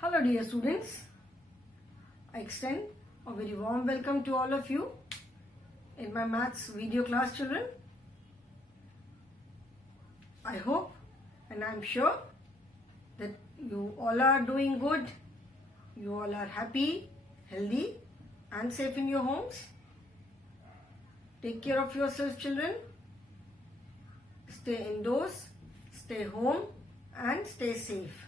Hello dear students, I extend a very warm welcome to all of you in my maths video class children. I hope and I am sure that you all are doing good, you all are happy, healthy and safe in your homes. Take care of yourself children, stay indoors, stay home and stay safe.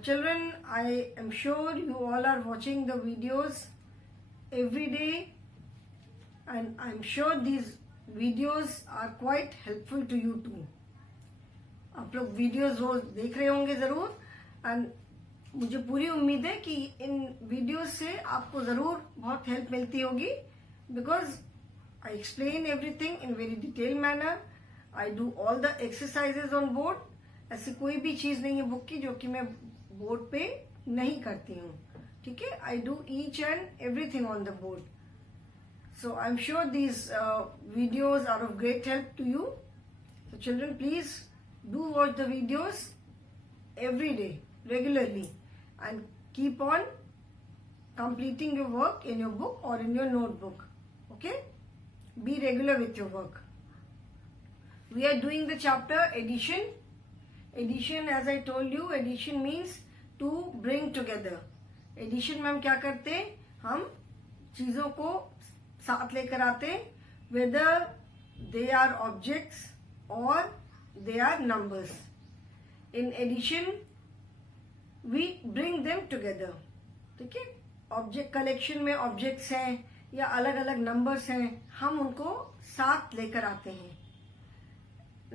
Children, I am sure you all are watching the videos every day and I am sure these videos are quite helpful to you too. आप लोग videos रोज देख रहे होंगे ज़रूर and मुझे पूरी उम्मीद है कि इन वीडियोस से आपको ज़रूर बहुत हेल्प मिलती होगी because I explain everything in very detail manner. I do all the exercises on board. ऐसी कोई भी चीज़ नहीं है बुक की जो कि मैं बोर्ड पे नहीं करती हूँ. ठीक है, I do each and everything on the board. So I am sure these videos are of great help to you. So children please do watch the videos every day regularly and keep on completing your work in your book or in your notebook. Okay, be regular with your work. We are doing the chapter addition. Addition, as I told you, addition means to bring together. Addition में हम क्या करते हैं, हम चीजों को साथ लेकर आते हैं, whether they are objects or they are numbers. In addition we bring them together. ठीक है, ऑब्जेक्ट कलेक्शन में ऑब्जेक्ट्स हैं या अलग अलग नंबर्स हैं, हम उनको साथ लेकर आते हैं.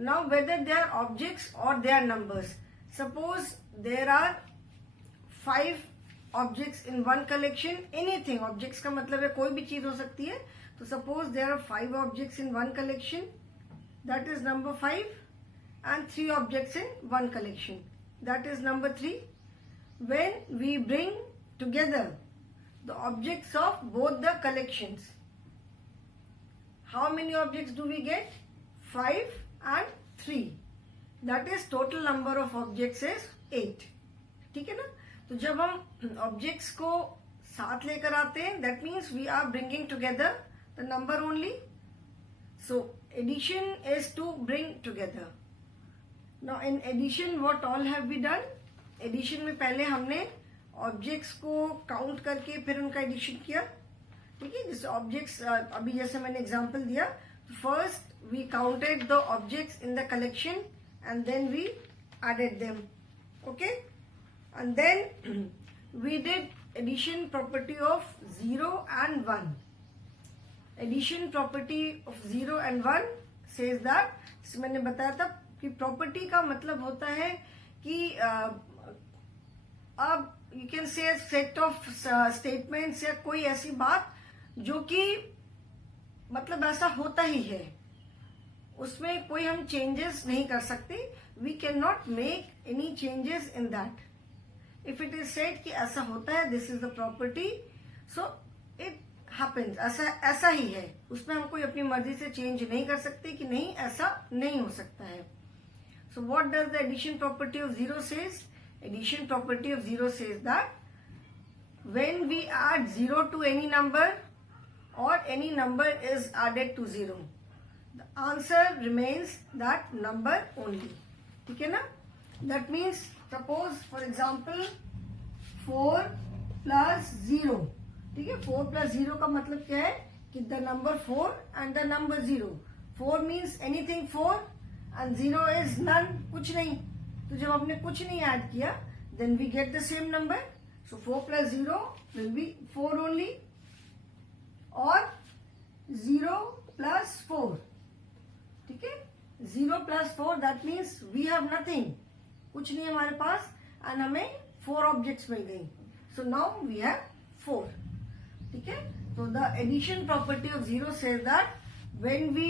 Now whether they are objects or they are numbers, suppose there are 5 objects in one collection. Anything, objects का मतलब है कोई भी चीज हो सकती है. तो suppose there are 5 objects in one collection, that is number 5. And 3 objects in one collection, that is number 3. When we bring together the objects of both the collections, how many objects do we get? 5 and 3. That is total number of objects is 8. ठीक है ना. तो जब हम objects को साथ लेकर आते हैं, that means we are bringing together the number only. So addition is to bring together. Now in addition what all have we done? Addition में पहले हमने objects को count करके फिर उनका addition किया. ठीक है, जैसे objects अभी जैसे मैंने example दिया, first we counted the objects in the collection and then we added them. Okay, and then we did addition property of 0 and 1. Addition property of 0 and 1 says that, मैंने बताया था कि प्रॉपर्टी का मतलब होता है कि अब you can say set of statements या कोई ऐसी बात जो कि मतलब ऐसा होता ही है, उसमें कोई हम चेंजेस नहीं कर सकते. We can not make any changes in that. If it is said कि ऐसा होता है, this is the property, so it happens, ऐसा ही है. उसमें हम कोई अपनी मर्जी से चेंज नहीं कर सकते कि नहीं ऐसा नहीं हो सकता है. So what does the addition property of 0 says? Addition property of 0 says that when we add 0 to any number or any number is added to 0, the answer remains that number only. ठीक है ना. That means suppose for example 4 plus 0. ठीक है, 4 plus 0 का मतलब क्या है कि the number 4 and the number 0. 4 means anything 4 and 0 is none, कुछ नहीं. तो जब हमने कुछ नहीं ऐड किया, then we get the same number. So 4 plus 0 will be 4 only, or 0 plus 4. ठीक है, 0 plus 4 that means we have nothing, कुछ नहीं हमारे पास, and हमें 4 objects मिल गई. So now we have 4. ठीक है, तो the addition property of 0 says that when we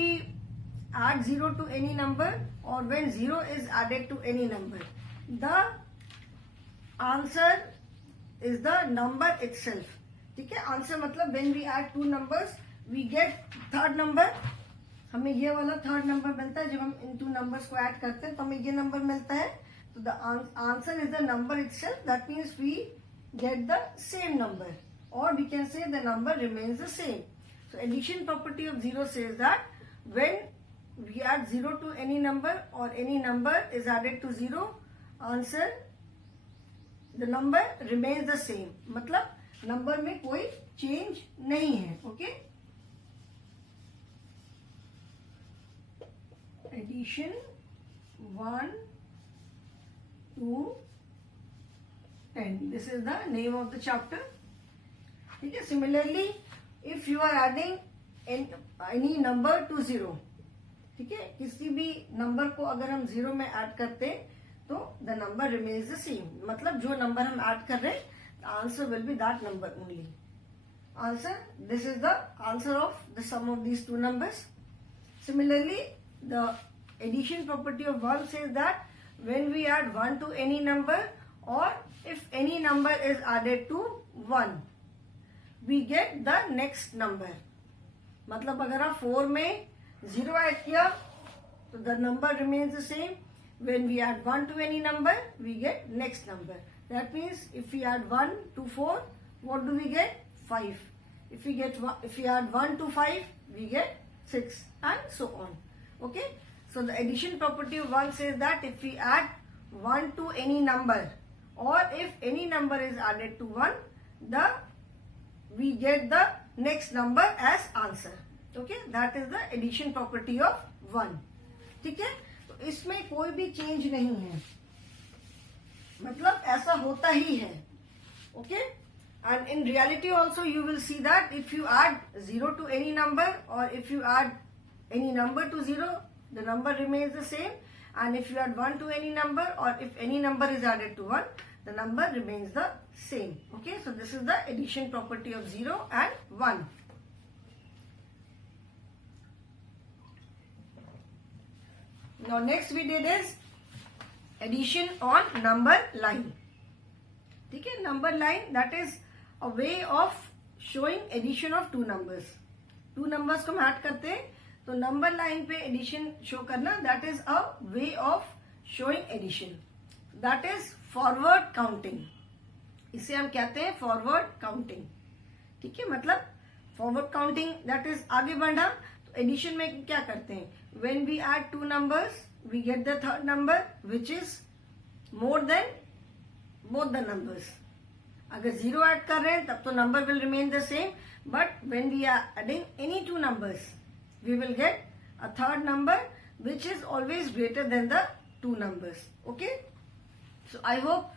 add 0 to any number or when 0 is added to any number, the answer is the number itself. ठीक है, answer मतलब when we add 2 numbers we get third number. हमें ये वाला third number मिलता है जब हम इन 2 numbers को ऐड करते हैं, तो हमें ये नंबर मिलता है. So the answer is the number itself. That means we get the same number, or we can say the number remains the same. So addition property of 0 says that when we add 0 to any number or any number is added to 0, answer the number remains the same. मतलब number में कोई change नहीं है. Okay, addition 1 to 10. This is the name of the chapter. ठीक है. Similarly, if you are adding any number to 0, ठीक है, किसी भी नंबर को अगर हम 0 में ऐड करते हैं तो the number remains the same. मतलब जो नंबर हम ऐड कर रहे हैं, the answer will be that number only. Answer, this is the answer of the sum of these two numbers. Similarly, the addition property of 1 says that when we add 1 to any number, or if any number is added to 1, we get the next number. मतलब अगर आप 4 में 0 add किया तो the number remains the same. When we add 1 to any number, we get next number. That means if we add 1 to 4, what do we get? 5. If we add 1 to 5, we get 6, and so on. Okay. So the addition property of 1 says that if we add 1 to any number, or if any number is added to 1, we get the next number as answer. Okay, that is the addition property of 1. ठीक है. तो इसमें कोई भी change नहीं है, मतलब ऐसा होता ही है. Okay, and in reality also you will see that if you add 0 to any number, or if you add any number to 0, the number remains the same. And if you add 1 to any number, or if any number is added to 1, the number remains the same. Okay, so this is the addition property of 0 and 1. Now next we did is addition on number line. ठीक है, number line, that is a way of showing addition of two numbers. Two numbers को हम add करते हैं तो number line पे addition show करना, that is a way of showing addition. That is forward counting. इसे हम कहते हैं फॉरवर्ड काउंटिंग. ठीक है, मतलब फॉरवर्ड काउंटिंग दैट इज आगे बढ़ना. तो एडिशन में क्या करते हैं, when we add two numbers we get the third number which is more than both the numbers. अगर 0 ऐड कर रहे हैं तब तो number will remain the same, but when we are adding any two numbers we will get a third number which is always greater than the two numbers. Okay, so I hope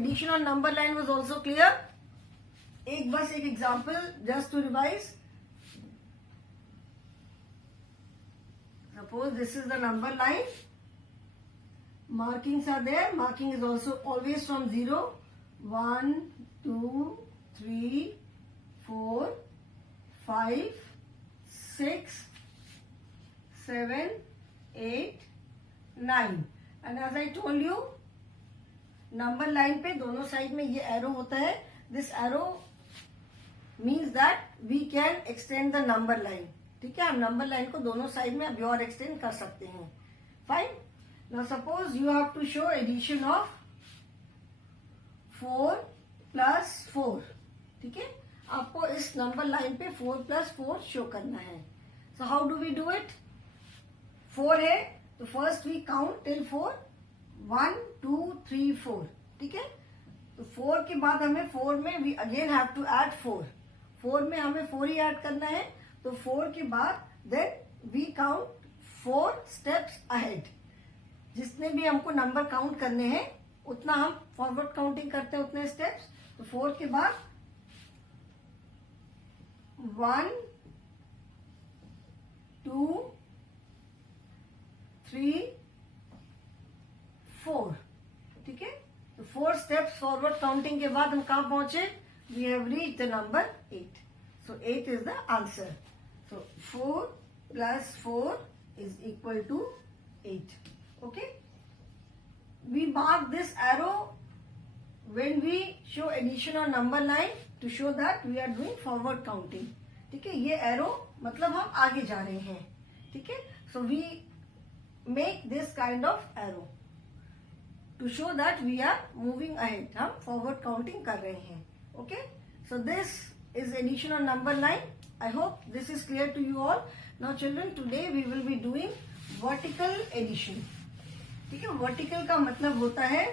addition on number line was also clear. एक example just to revise. Suppose this is the number line, markings are there. Marking is also always from 0, 1, 2, 3, 4, 5, 6, 7, 8, 9. And as I told you, number line पे दोनों side में ये arrow होता है. This arrow means that we can extend the number line. ठीक है, हम number line को दोनों साइड में अभी और एक्सटेंड कर सकते हैं. Fine. Now suppose you have to show addition of 4 plus 4. ठीक है, आपको इस नंबर लाइन पे 4 plus 4 शो करना है. So how do we do it. 4 है तो फर्स्ट वी काउंट टिल 4. 1, 2, 3, 4. ठीक है, तो 4 के बाद हमें 4 में we again have to add 4. 4 में हमें 4 ही ऐड करना है. तो 4 के बाद then we count 4 steps ahead. जितने भी हमको नंबर काउंट करने हैं उतना हम फॉरवर्ड काउंटिंग करते हैं, उतने स्टेप्स. तो 4 के बाद 1, 2, 3, 4. ठीक है, तो 4 स्टेप्स फॉरवर्ड काउंटिंग के बाद हम कहां पहुंचे, we have reach the number 8. So 8 is the answer. So 4 plus 4 is equal to 8. Okay, we mark this arrow when we show addition on number line to show that we are doing forward counting. ठीक है, ये arrow मतलब हम आगे जा रहे हैं. ठीक है, so we make this kind of arrow. to show that we are moving ahead. हम forward counting कर रहे हैं. Okay? So this is addition on number line. I hope this is clear to you all. Now children, today we will be doing vertical addition. ठीक है? Vertical का मतलब होता है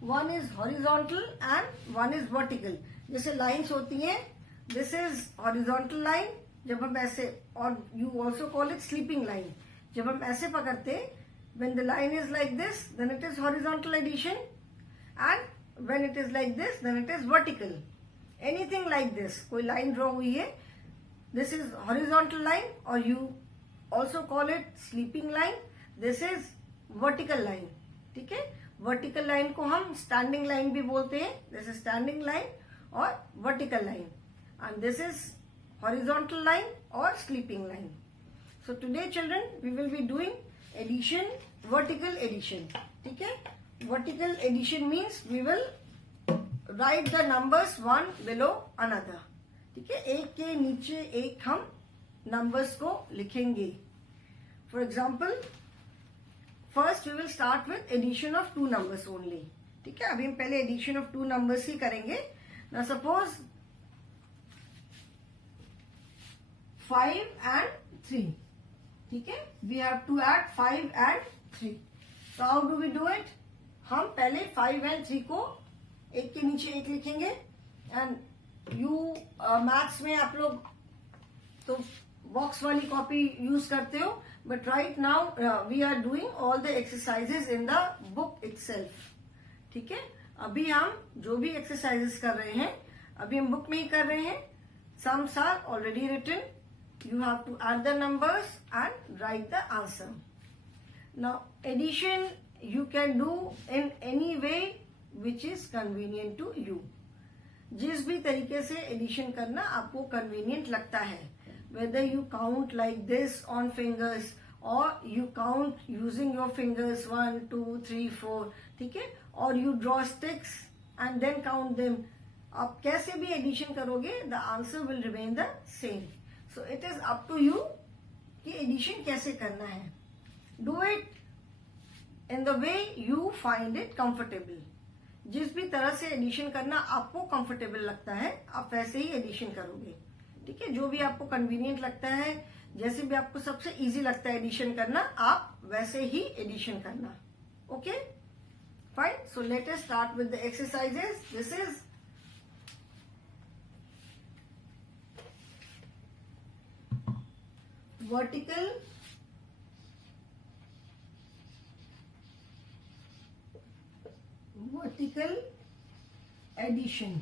one is horizontal and one is vertical. जैसे lines होती हैं, this is horizontal line. जब हम ऐसे, और you also call it sleeping line. जब हम ऐसे पकड़ते, when the line is like this, then it is horizontal addition, and when it is like this, then it is vertical. Anything like this, कोई line draw हुई है, this is horizontal line, or you also call it sleeping line. This is vertical line. ठीक है? Vertical line को हम standing line भी बोलते हैं. This is standing line और vertical line, and this is horizontal line or sleeping line. So today children, we will be doing addition, vertical addition. ठीक है? Vertical addition means we will write the numbers one below another. ठीक है? एक के नीचे एक हम numbers को लिखेंगे. For example, first we will start with addition of two numbers only. ठीक है? अभी हम पहले addition of two numbers ही करेंगे. Now suppose 5 and 3. ठीक है? We have to add 5 and 3. So how do we do it? हम पहले 5 and 3 को एक के नीचे एक लिखेंगे. And you मैथ्स में आप लोग तो बॉक्स वाली कॉपी यूज करते हो, but right now we are doing all the exercises in the book itself. ठीक है? अभी हम जो भी एक्सरसाइजेज कर रहे हैं, अभी हम बुक में ही कर रहे हैं. Sums are already written. You have to add the numbers and write the answer. Now addition you can do in any way which is convenient to you. जिस भी तरीके से addition करना आपको convenient लगता है, whether you count like this on fingers or you count using your fingers 1 2 3 4, ठीक है, or you draw sticks and then count them. आप कैसे भी addition करोगे, the answer will remain the same. So it is up to you कि addition कैसे करना है. Do it in the way you find it comfortable. जिस भी तरह से एडिशन करना आपको कंफर्टेबल लगता है, आप वैसे ही एडिशन करोगे. ठीक है? जो भी आपको कन्वीनियंट लगता है, जैसे भी आपको सबसे इजी लगता है एडिशन करना, आप वैसे ही एडिशन करना. Okay? Fine. So let us start with the exercises. This is vertical addition.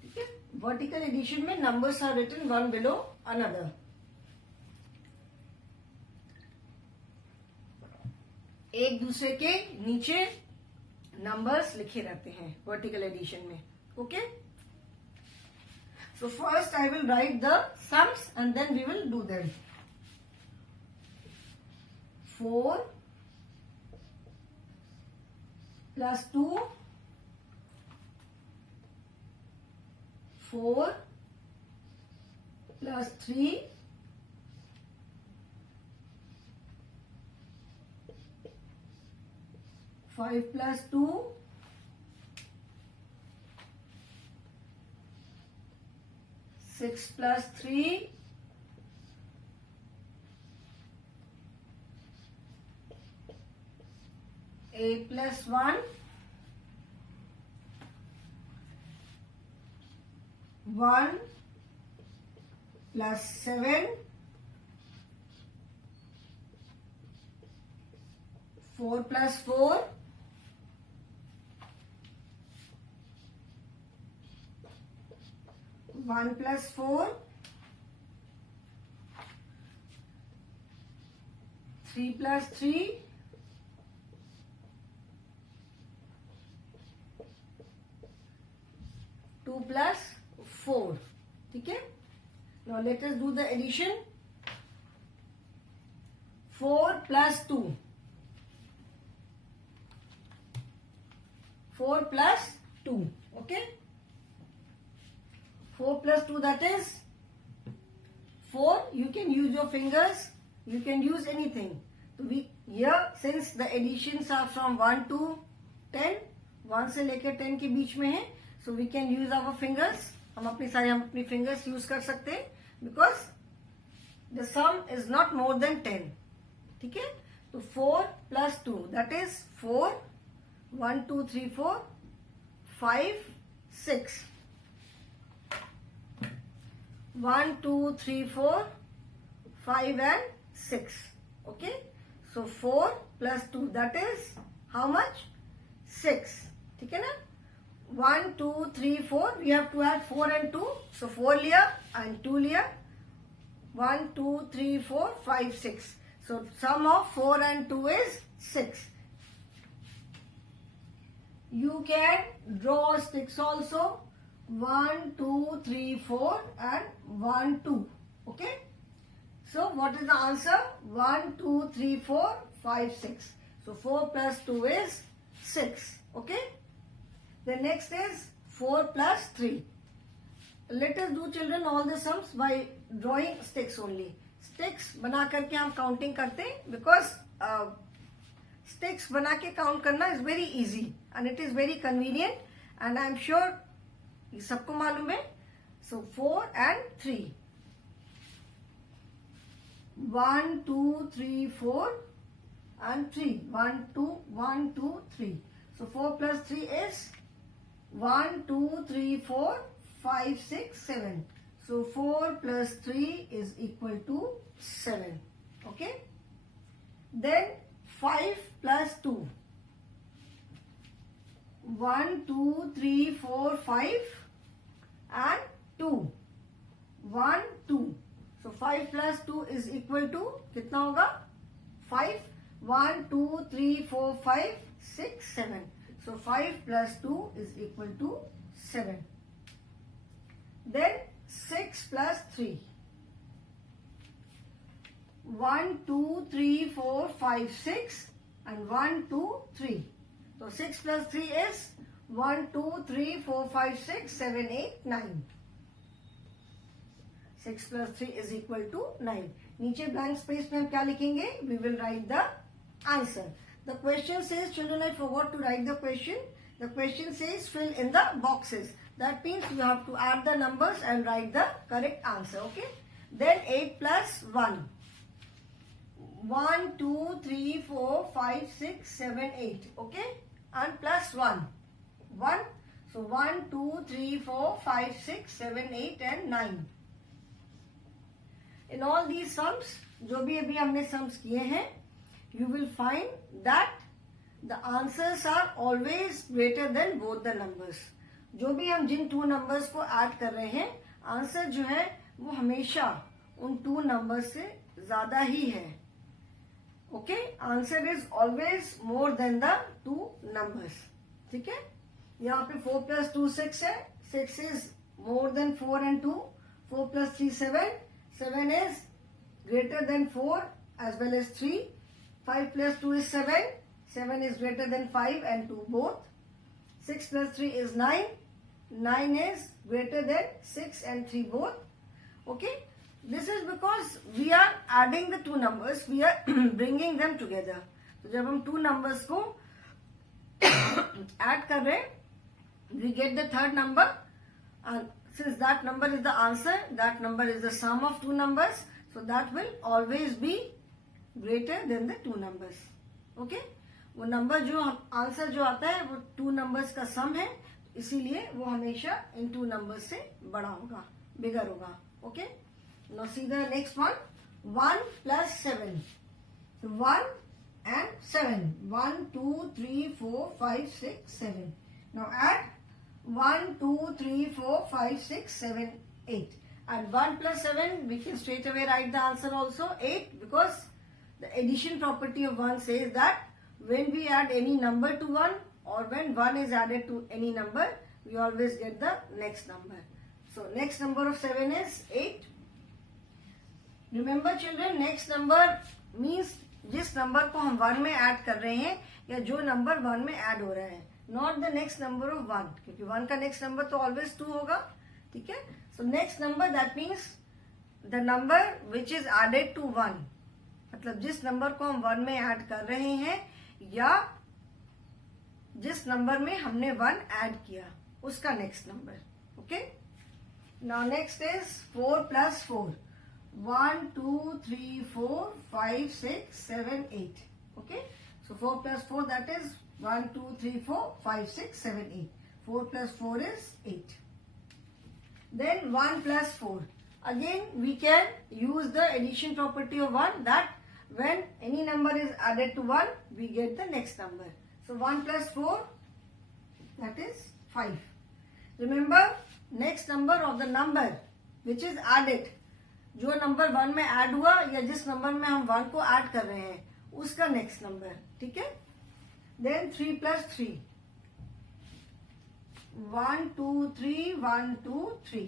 ठीक है? vertical addition में numbers are written one below another. एक दूसरे के नीचे numbers लिखे रहते हैं vertical addition में. Okay? So first I will write the sums and then we will do them. 4 plus 2, 4 plus 3, 5 plus 2, 6 plus 3, 8 plus 1, 1 plus 7, 4 plus 4, 1 plus 4, 3 plus 3, 2 plus 4. ठीक है? Now let us do the addition. 4 plus 2. 4 plus 2. Okay? 4 plus 2, that is 4 you can use your fingers, you can use anything. So we here since the additions are from 1 to 10, 1 से लेकर 10 के बीच में है, so we can use our fingers. हम अपनी fingers use कर सकते हैं because the sum is not more than 10. ठीक है, तो 4 plus 2 that is 4, 1 2 3 4 5 6, 1 2 3 4 5 and 6. Okay, so 4 plus 2 that is how much? 6. ठीक है ना, 1 2 3 4 we have to add 4 and 2, so 4 लिया and 2 लिया, 1 2 3 4 5 6. So sum of 4 and 2 is 6. You can draw sticks also, 1 2 3 4 and 1 2. Okay, so what is the answer? 1 2 3 4 5 6. So 4 plus 2 is 6. Okay, the next is 4 plus 3. Let us do children all the sums by drawing sticks only. Sticks बना करके हम counting करते हैं because sticks बना के count करना is very easy and it is very convenient and I am sure ये सबको मालूम है. So 4 and 3, 1 2 3 4 and 3, 1 2 1 2 3. So 4 plus 3 is 1 2 3 4 5 6 7. So 4 plus 3 is equal to 7. Okay, then 5 plus 2, 1 2 3 4 5 and 2, 1 2. So 5 plus 2 is equal to कितना होगा? 5. 1 2 3 4 5 6 7. So 5 plus 2 is equal to 7. Then 6 plus 3, 1 2 3 4 5 6 and 1 2 3. So 6 plus 3 is 1 2 3 4 5 6 7 8 9. 6 plus 3 is equal to 9. नीचे blank space में हम क्या लिखेंगे? We will write the answer. The question says, children, I forgot to write the question. The question says fill in the boxes. That means you have to add the numbers and write the correct answer. Okay. Then 8 plus 1. 1 2 3 4 5 6 7 8. Okay. And plus 1. 1. So 1 2 3 4 5 6 7 8 and 9. In all these sums, जो भी अभी हमने sums किए हैं, you will find that the answers are always greater than both the numbers. जो भी हम जिन 2 numbers को add कर रहे हैं, आंसर जो है वो हमेशा उन 2 numbers से ज्यादा ही है. Okay, answer is always more than the 2 numbers. ठीक है, यहाँ पे 4 plus 2 6 है, 6 is more than 4 and 2. 4 plus 3 7. 7 is greater than 4 as well as 3. 5 plus 2 is 7. 7 is greater than 5 and 2 both. 6 plus 3 is 9. 9 is greater than 6 and 3 both. Okay. This is because we are adding the 2 numbers. We are bringing them together. तो जब हम 2 numbers को add कर रहे हैं, we get the third number. And since that number is the answer, that number is the sum of 2 numbers. So that will always be greater than the 2 numbers. Okay. वो number जो answer जो आता है वो 2 numbers का सम है, इसीलिए वो हमेशा इन 2 numbers से बड़ा होगा, बिगर होगा. Okay. Now see the next one. 1 plus 7. 1 and 7. 1 2 3 4 5 6 7. Now add 1 2 3 4 5 6 7 8. And 1 plus 7, we can straight away write the answer also 8, because the addition property of 1 says that when we add any number to 1 or when 1 is added to any number, we always get the next number. So next number of 7 is 8. Remember children, next number means जिस number को हम 1 में add कर रहे हैं या जो number 1 में ऐड हो रहा है, not the next number of 1, क्योंकि 1 का नेक्स्ट नंबर तो ऑलवेज 2 होगा. ठीक है. So next number that means the number which is added to 1, मतलब जिस नंबर को हम 1 में ऐड कर रहे हैं या जिस नंबर में हमने 1 ऐड किया उसका next number. Okay, now next is 4 plus 4. 1 2 3 4 5 6 7 8. Okay, so 4 plus 4, that is 1 2 3 4 5 6 7 8. 4 plus 4 is 8. Then 1 plus 4. Again we can use the addition property of 1, that when any number is added to 1 we get the next number. So 1 plus 4, that is 5. Remember, next number of the number which is added, जो number 1 में add हुआ या जिस number में हम 1 को add कर रहे हैं उसका नेक्स्ट नंबर. ठीक है. Then 3 plus 3. 1 2 3 1 2 3.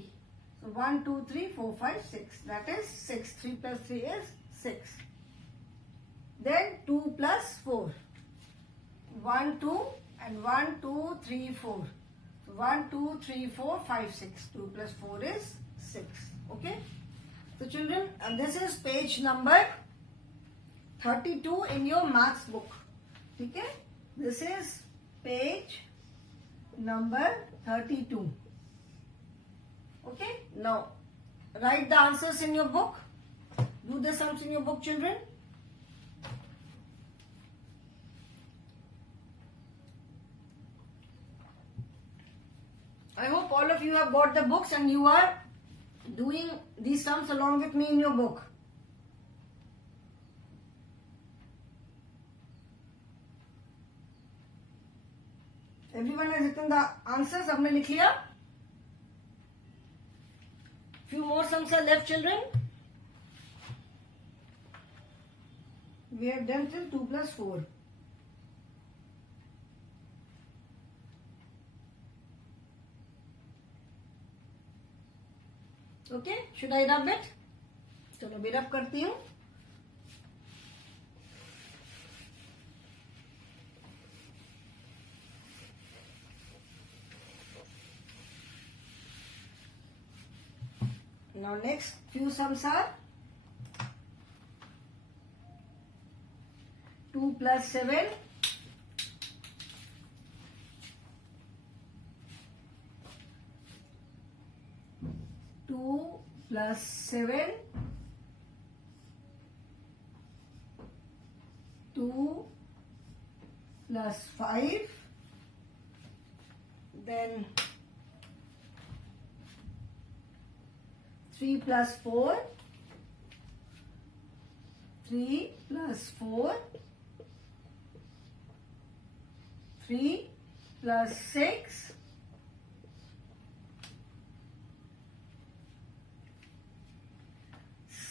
So 1 2 3 4 5 6, that is 6. 3 plus 3 is 6. Then 2 plus 4. 1 2 and 1 2 3 4. So 1 2 3 4 5 6. 2 plus 4 is 6. Okay. So children, this is page number 32 in your maths book. Okay, this is page number 32. Okay, now write the answers in your book. Do the sums in your book, children. I hope all of you have got the books and you are doing these sums along with me in your book. Everyone has written the answers. सबने लिख लिया? Few more sums are left, children. We have done till 2 plus 4. Okay, should I rub it? चलो मैं रब करती हूँ. Now next few sums are 2 plus 7. 2 plus 7. 2 plus 5. Then 3 plus 4. 3 plus 4. 3 plus 6.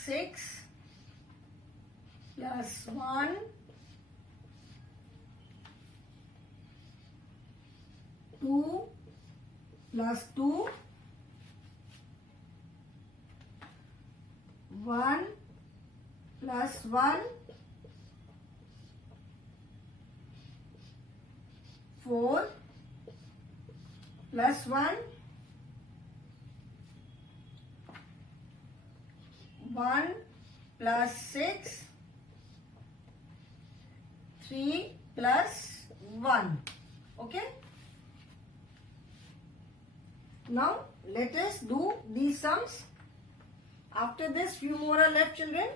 6 plus 1. 2 plus 2. 1 plus 1. 4 plus 1. 1 plus 6. 3 plus 1. Okay. Now let us do these sums. After this, few more are left, children.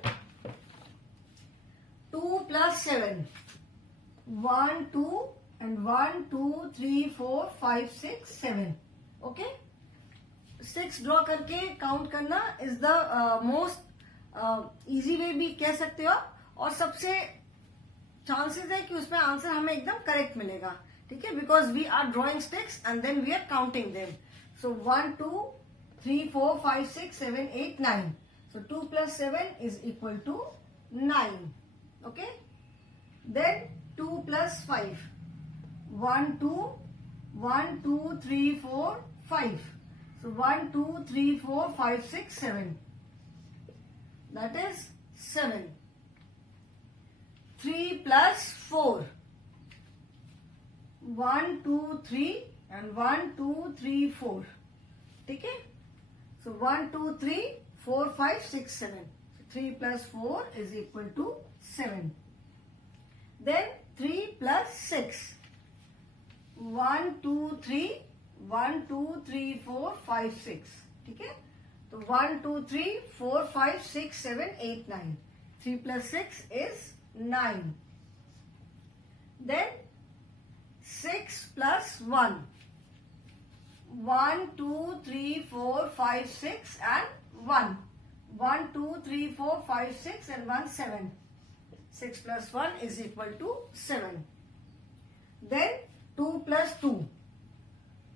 2 plus 7. 1, 2 and 1, 2, 3, 4, 5, 6, 7. Okay. 6 draw करके count करना is the most easy way भी कह सकते हो, और सबसे chances है कि उसमें आंसर हमें एकदम करेक्ट मिलेगा. ठीक है, because we are drawing sticks and then we are counting them. So 1 2 3 4 5 6 7 8 9. So 2 plus 7 is equal to 9. Okay. Then 2 plus 5. 1 2 1 2 3 4 5. So 1 2 3 4 5 6 7. That is 7. 3 plus 4. 1 2 3 and 1 2 3 4. ठीक है. So 1 2 3 4, 5, 6, 7. 3 plus 4 is equal to 7. Then 3 plus 6. 1, 2, 3. 1, 2, 3, 4, 5, 6. ठीक है? तो 1, 2, 3, 4, 5, 6, 7, 8, 9. 3 plus 6 is 9. Then 6 plus 1. 1, 2, 3, 4, 5, 6 and 1. 1, 2, 3, 4, 5, 6 and 1, 7. 6 plus 1 is equal to 7. Then 2 plus 2.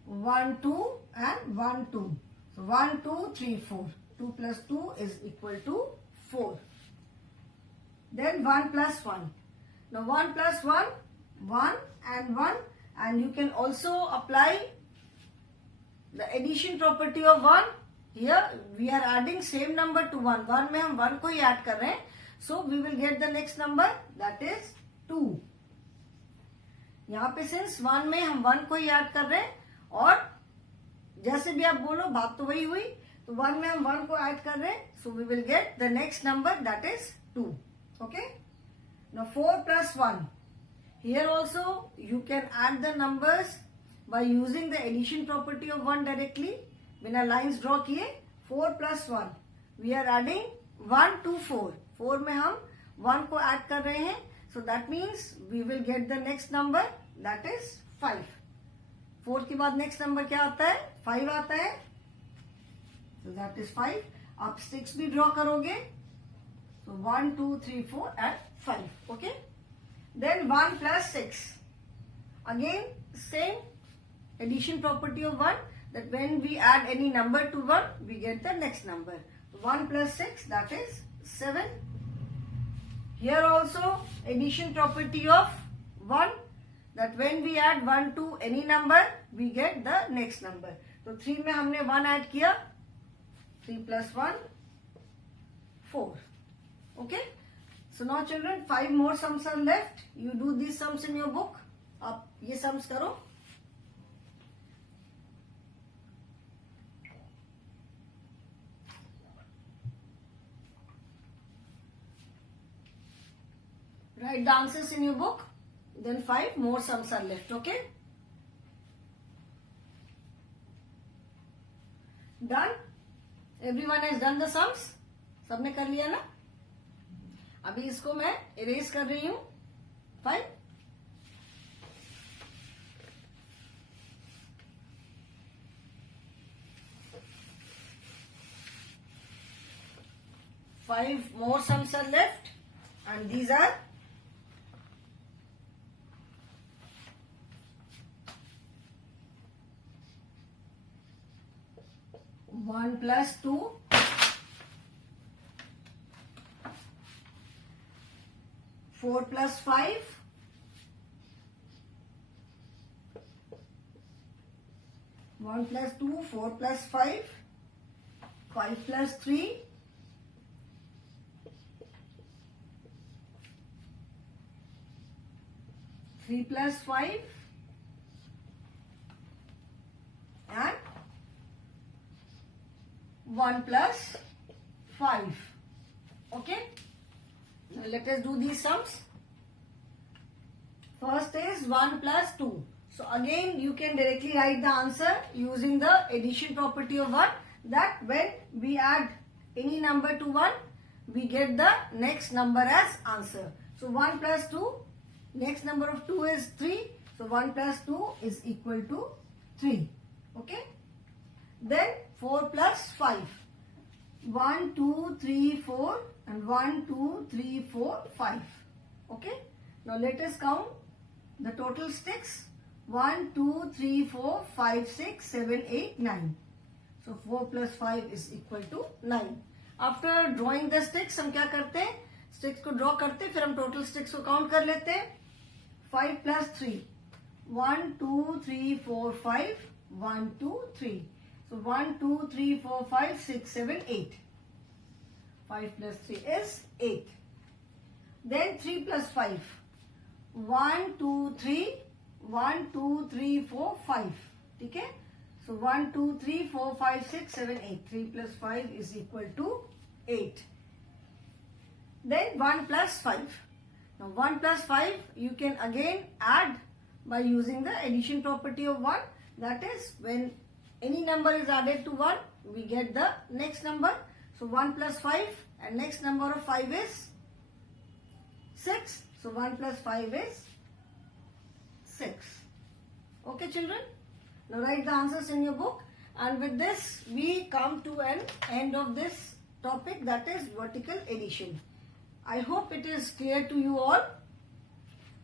1, 2 and 1, 2. So 1, 2, 3, 4. 2 plus 2 is equal to 4. Then 1 plus 1. Now 1 plus 1, 1 and 1, and you can also apply the addition property of 1. Here we are adding same number to 1. 1 में हम 1 को ही add कर रहे हैं. So we will get the next number, that is 2. यहाँ पे since 1 में हम 1 को ही add कर रहे हैं और जैसे भी आप बोलो बात तो वही हुई. तो 1 में हम 1 को add कर रहे हैं. So we will get the next number, that is 2. Okay. Now 4 plus 1. Here also you can add the numbers by using the addition property of 1 directly. बिना lines draw किए 4 plus 1. We are adding 1 to 4. 4 में हम 1 को add कर रहे हैं. So that means we will get the next number, that is 5. 4 के बाद next number क्या आता है? 5 आता है. So that is 5. आप 6 भी draw करोगे. So 1, 2, 3, 4 and 5. Okay. Then 1 plus 6. Again same addition property of 1, that when we add any number to 1, we get the next number. 1 plus 6, that is 7. Here also addition property of 1, that when we add 1 to any number, we get the next number. So 3 में हमने 1 add किया. 3 plus 1, 4. Okay. So now children, 5 more sums are left. You do these sums in your book. आप ये sums करो. Write the answers in your book. Then 5 more sums are left. Okay. Done. Everyone has done the sums. सबने कर लिया ना? अभी इसको मैं erase कर रही हूँ. Fine. Five more sums are left, and these are 1 plus 2, 4 plus 5, 1 plus 2, 4 plus 5, 5 plus 3, 3 plus 5, and 1 plus 5. Okay. Now let us do these sums. First is 1 plus 2. So again you can directly write the answer using the addition property of 1, that when we add any number to 1, we get the next number as answer. So 1 plus 2, next number of 2 is 3. So 1 plus 2 is equal to 3. Okay. Then 4 plus 5. 1, 2, 3, 4 and 1, 2, 3, 4, 5. Okay. Now let us count the total sticks. 1, 2, 3, 4, 5, 6, 7, 8, 9. So 4 plus 5 is equal to 9. After drawing the sticks, हम क्या करते हैं? Sticks को draw करते हैं, फिर हम total sticks को count कर लेते हैं. 5 plus 3. 1, 2, 3, 4, 5. 1, 2, 3. So 1, 2, 3, 4, 5, 6, 7, 8. 5 plus 3 is 8. Then 3 plus 5. 1, 2, 3. 1, 2, 3, 4, 5. ठीक है? So 1, 2, 3, 4, 5, 6, 7, 8. 3 plus 5 is equal to 8. Then 1 plus 5. Now 1 plus 5 you can again add by using the addition property of 1. That is, when any number is added to 1, we get the next number. So 1 plus 5 and next number of 5 is 6. So 1 plus 5 is 6. Okay children? Now write the answers in your book. And with this we come to an end of this topic, that is vertical addition. I hope it is clear to you all.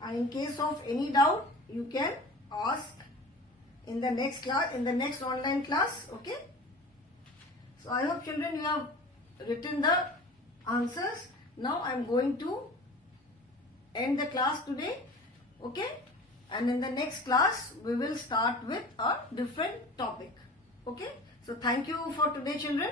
And in case of any doubt, you can ask in the next class, in the next online class. Okay. So I hope children you have written the answers. Now I am going to end the class today. Okay. And in the next class, we will start with a different topic. Okay. So thank you for today children.